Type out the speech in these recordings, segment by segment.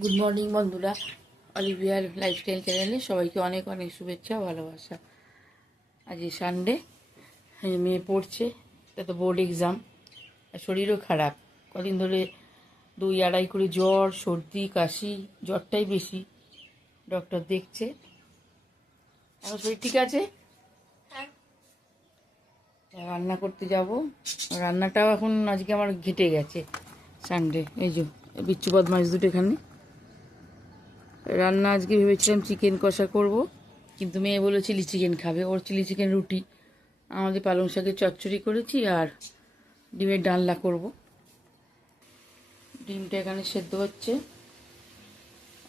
Good morning বন্ধুরা, Olivier lifestyle চ্যানেলে সবাইকে অনেক অনেক শুভেচ্ছা ভালোবাসা। আজ সানডে, মেয়ে পড়ছে, এটা তো বোর্ড এক্সাম, আর শরীরও খারাপ। কদিন ধরে 2-2.5 করে জ্বর, সর্দি, কাশি, জ্বরটাই বেশি। ডক্টর দেখছে। এখন শরীর ঠিক আছে? রান্না করতে যাব। রান্নাটাও এখন আজকে আমার ঘেটে গেছে। সানডে, এই যে বিচ্ছু বদমাইশ দুটো এখানে। রান্না আজকে ভেবেছিলাম চিকেন কষা করব, কিন্তু মেয়ে বলে চিলি চিকেন খাবে, ওর চিলি চিকেন রুটি। আমাদের পালং শাকের চচ্চড়ি করেছি আর ডিমের ডালনা করব। ডিমটা এখানে সেদ্ধ হচ্ছে,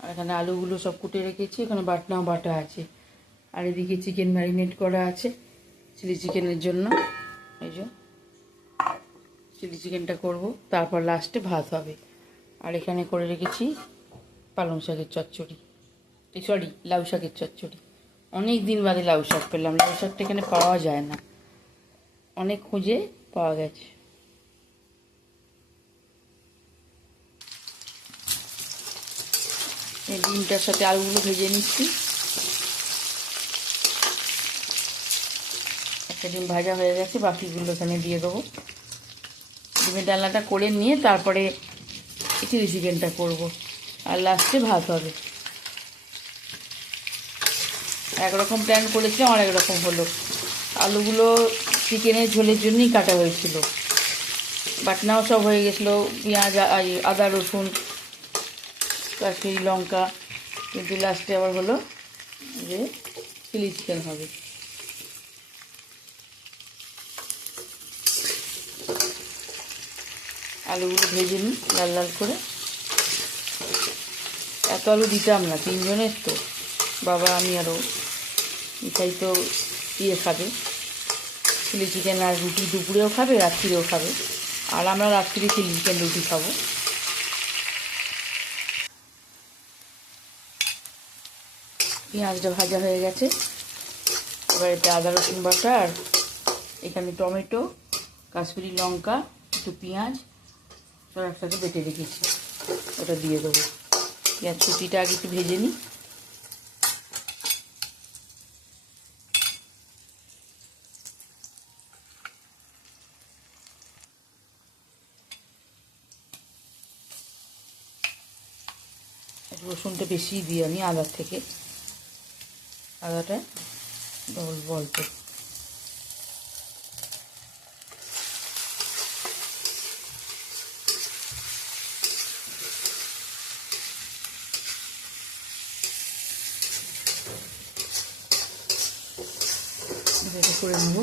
আর এখানে আলুগুলো সব কুটে রেখেছি, এখানে বাটনাও বাটা আছে। আর এদিকে চিকেন ম্যারিনেট করা আছে চিলি চিকেনের জন্য। এই যে চিলি চিকেনটা করব, তারপর লাস্টে ভাত হবে। আর এখানে করে রেখেছি পালং শাকের চচ্চড়ি, সরি লাউ শাকের চচ্চড়ি। অনেক দিন বাদে লাউ শাক পেলাম। লাউ শাকটা এখানে পাওয়া যায় না, অনেক খুঁজে পাওয়া গেছে। এই ডিমটার সাথে আলুগুলো ভেজে নিচ্ছি। একটা ডিম ভাজা হয়ে গেছে, বাকিগুলো এখানে দিয়ে দেবো। ডিমের ডালনাটা করে নিয়ে তারপরে চিলি চিকেনটা করব, আর লাস্টে ভাত হবে। একরকম প্ল্যান করেছিলাম, আর একরকম হলো। আলুগুলো চিকেনের ঝোলের জন্যই কাটা হয়েছিল, বাটনাও সব হয়ে গেছিলো, পেঁয়াজ, আদা, রসুন, কাশ্মীরি লঙ্কা, কিন্তু লাস্টে আবার হলো যে চিলি চিকেন হবে। আলুগুলো ভেজে নিই লাল লাল করে। এত আলু দিতাম না, 3 জনের তো, বাবা, আমি আরও। মিঠাই তো খাবে চিলি চিকেন, আর রুটি দুপুরেও খাবে, রাত্রিরেও খাবে। আর আমরা রাত্রিরে চিলি চিকেন রুটি খাবো। পেঁয়াজটা ভাজা হয়ে গেছে, এবার এতে আদা রসুন বাটা, আর এখানে টমেটো, কাশ্মীরি লঙ্কা, একটু পেঁয়াজ সব একসাথে বেটে রেখেছি, ওটা দিয়ে দেবো। পেঁয়াজ কুচিটা আগে একটু ভেজে নিই। রসুনটা বেশি দিই আমি আদার থেকে, আদাটা অল্প অল্প। এটা করে নেব।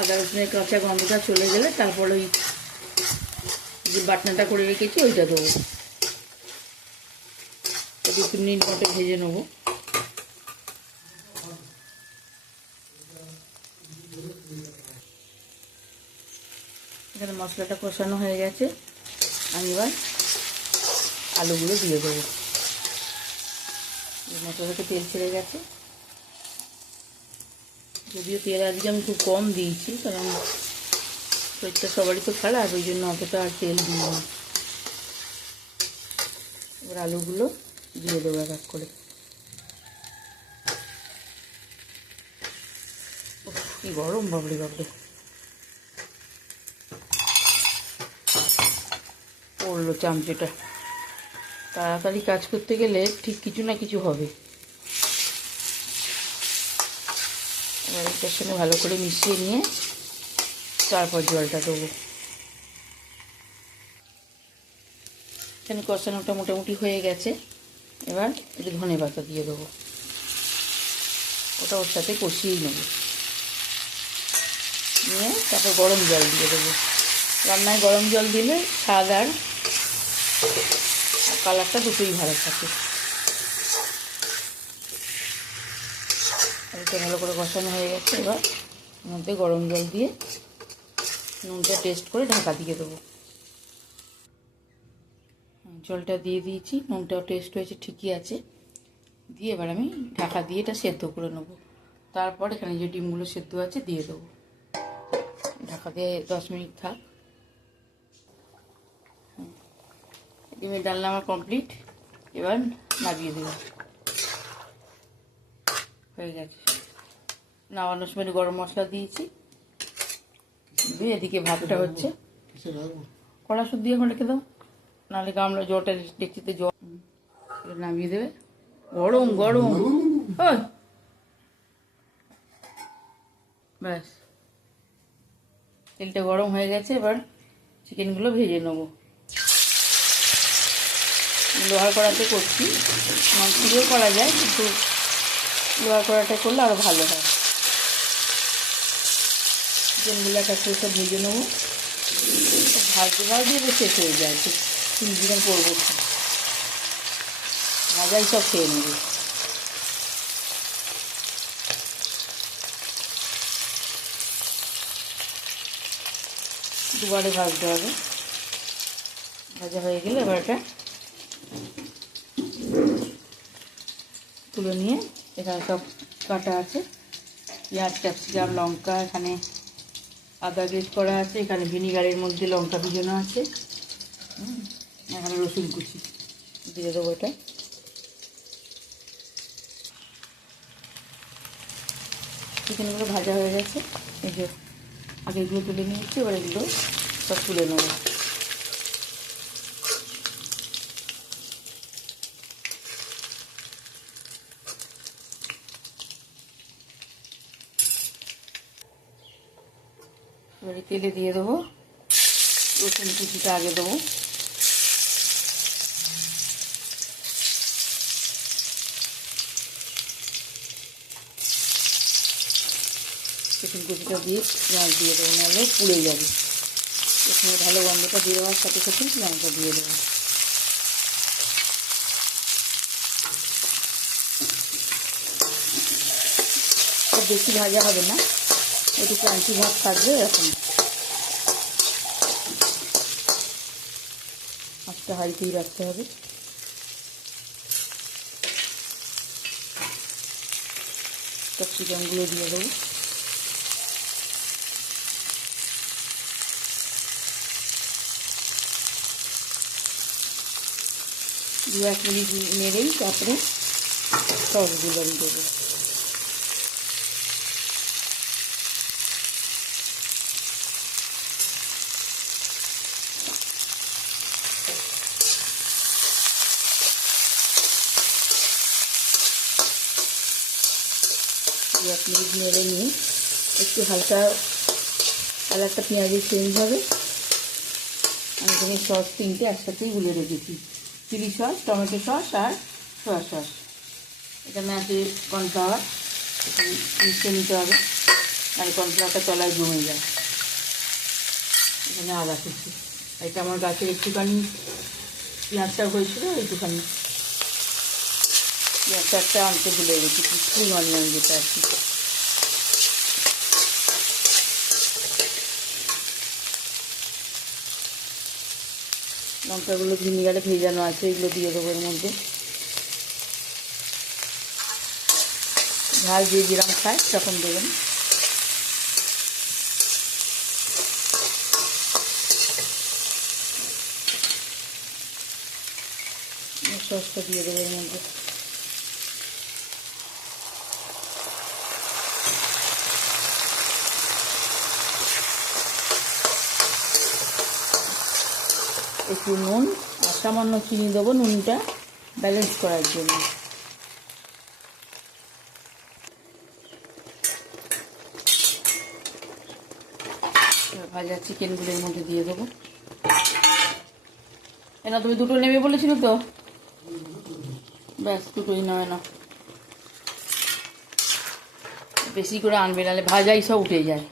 আদা রসুনের কাঁচা গন্ধটা চলে গেলে তারপর ওই যে বাটনাটা করে রেখেছি ওইটা দেবো। 2 মিনিট মতো ভেজে নেবো। এখানে মশলাটা কষানো হয়ে গেছে, আমি এবার আলুগুলো দিয়ে দেবো। মশলা থেকে তেল ছেড়ে গেছে, যদিও তেল আজকে আমি খুব কম দিয়েছি, কারণ শরীরটা সবারই তো খারাপ, ওই জন্য অতটা আর তেল দিই না। এবার আলুগুলো দিয়ে দেবো এক এক করে। কি গরম, বাবরে বাবরে, পড়লো চামচেটা। তাড়াতাড়ি কাজ করতে গেলে ঠিক কিছু না কিছু হবে। এবার এটার সঙ্গে ভালো করে মিশিয়ে নিয়ে তারপর জলটা দেবো। এখানে কষানোটা মোটামুটি হয়ে গেছে, এবার একটু ধনে পাতা দিয়ে দেবো, ওটা ওর সাথে কষিয়েই নেবো। নিয়ে তারপর গরম জল দিয়ে দেবো। রান্নায় গরম জল দিলে স্বাদ আর কালারটা দুটোই ভালো থাকে। এটা ভালো করে কষানো হয়ে গেছে, এবার মধ্যে গরম জল দিয়ে নুনটা টেস্ট করে ঢাকা দিয়ে দেবো। জলটা দিয়ে দিয়েছি, নুনটাও টেস্ট হয়েছে, ঠিকই আছে। দিয়ে এবার আমি ঢাকা দিয়ে এটা সেদ্ধ করে নেবো। তারপর এখানে যে ডিমগুলো সেদ্ধ আছে দিয়ে দেবো। ঢাকা দিয়ে 10 মিনিট থাক। ডিমের ডালনা আমার কমপ্লিট। এবার নামিয়ে দেবো। হয়ে গেছে। নামানোর সময় গরম মশলা দিয়েছি, দিয়ে এদিকে ভাতটা হচ্ছে। কড়া শুদ্ধ দিয়ে এখন রেখে দাও, নাহলে গামলা জলটা দেখতে জল নামিয়ে দেবে। গরম গরম। ব্যাস, তেলটা গরম হয়ে গেছে। এবার চিকেনগুলো ভেজে নেবো। লোহার কড়াতে করছি, ননস্টিকেও করা যায়, কিন্তু লোহার কড়াটা করলে আরও ভালো হয়। চিকেনগুলো একটা সে ভেজে নেবো। ভাজতে ভাজতে তো শেষ হয়ে যায়, ঠিক 3 দিনের করবো, ভাজাই সব খেয়ে নেবে। দুবারে ভাজতে হবে। ভাজা হয়ে গেলে এবার এটা তুলে নিয়ে, এখানে সব কাটা আছে, পেঁয়াজ, ক্যাপসিকাম, লঙ্কা, এখানে আদা পেস্ট করা আছে, এখানে ভিনিগারের মধ্যে লঙ্কা ভিজানো আছে, এখানে রসুন কুচি দিয়ে দেবো। এটা চিকেনগুলো ভাজা হয়ে গেছে, এই যে আগেগুলো তুলে নিয়েছি। এবার এগুলো সব তুলে নেবো। এবারে তেলে দিয়ে দেবো, রসুন কুচিটা আগে দেবো। রসুন কুচিটা দিয়ে পেঁয়াজ দিয়ে দেবো, নাহলে পুড়ে যাবে। এখানে ভালো গন্ধটা দিয়ে দেওয়ার সাথে সাথে পেঁয়াজটা দিয়ে দেবো। খুব বেশি ভাজা হবে না, একটু ক্রাঞ্চি ভাব থাকবে এরকম। আজটা হাইতেই রাখতে হবে। ক্যাপসিকামগুলো দিয়ে দেবো। দিয়ে 1 মিনিট নেড়েই তারপরে সসগুলো আমি দেবো। দিয়ে 1 মিনিট নেড়ে নিয়ে একটু হালকা কালারটা পেঁয়াজের চেঞ্জ হবে। আমি এখানে সস 3টে একসাথেই গুলে রেখেছি, চিলি সস, টমেটো সস আর সয়া সস। এখানে আছে কর্নফ্লাওয়ার, এখানে মিশিয়ে নিতে হবে, আর কর্নফ্লাওয়ারটা তলায় জমে যায়। এখানে আদা কুচি, এটা আমার গাছের একটুখানি পেঁয়াজ শাক হয়েছিল, একটুখানি পেঁয়াজ শাকটা আনতে ভুলে গেছি, স্প্রিং অনিয়ন যেটা আর কি। লঙ্কাগুলো ভিনিগারে ভেজানো আছে, এগুলো দিয়ে দেবো এর মধ্যে। ঝাল যে যেরকম খায় তখন দেবেন। সসটা দিয়ে দেবো এর মধ্যে। একটু নুন আর সামান্য চিনি দেবো, নুনটা ব্যালেন্স করার জন্য। ভাজা চিকেনগুলোর মধ্যে দিয়ে দেবো। না তুমি 2টো নেবে বলেছিল তো, ব্যাস 2টোই নয় না, বেশি করে আনবে, নাহলে ভাজাই সব উঠে যায়।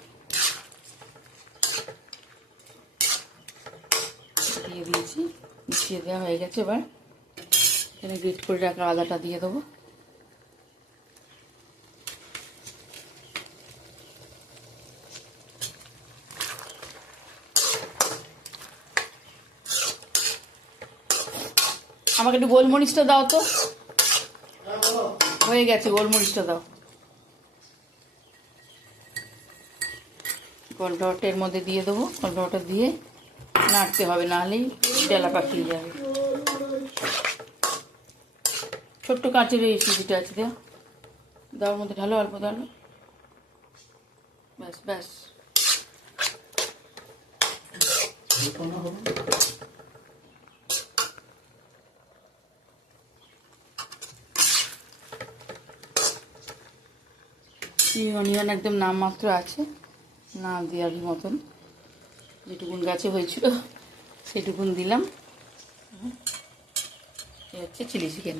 দিয়ে দিয়েছি, মিশিয়ে দেওয়া হয়ে গেছে। এবার এখানে গ্রেট করে রাখা আদাটা দিয়ে দেবো। আমাকে একটু গোলমরিচটা দাও তো। হয়ে গেছে, গোলমরিচটা দাও। কর্নফ্লাওয়ারটা এর মধ্যে দিয়ে দেবো। কর্নফ্লাওয়ারটা দিয়ে নাড়তে হবে, নাহলেই ডেলা পাকিয়ে যাবে। ছোট্ট কাঁচের এই সুজিটা আছে, দেওয়া দেওয়ার মধ্যে ঢালো, অল্প ঢালো, ব্যাস ব্যাস। অনিয়ন একদম নামমাত্র আছে, না দেওয়ার মতন, যেটুকুন গাছে হয়েছিল সেটুকুন দিলাম। এই হচ্ছে চিলি চিকেন।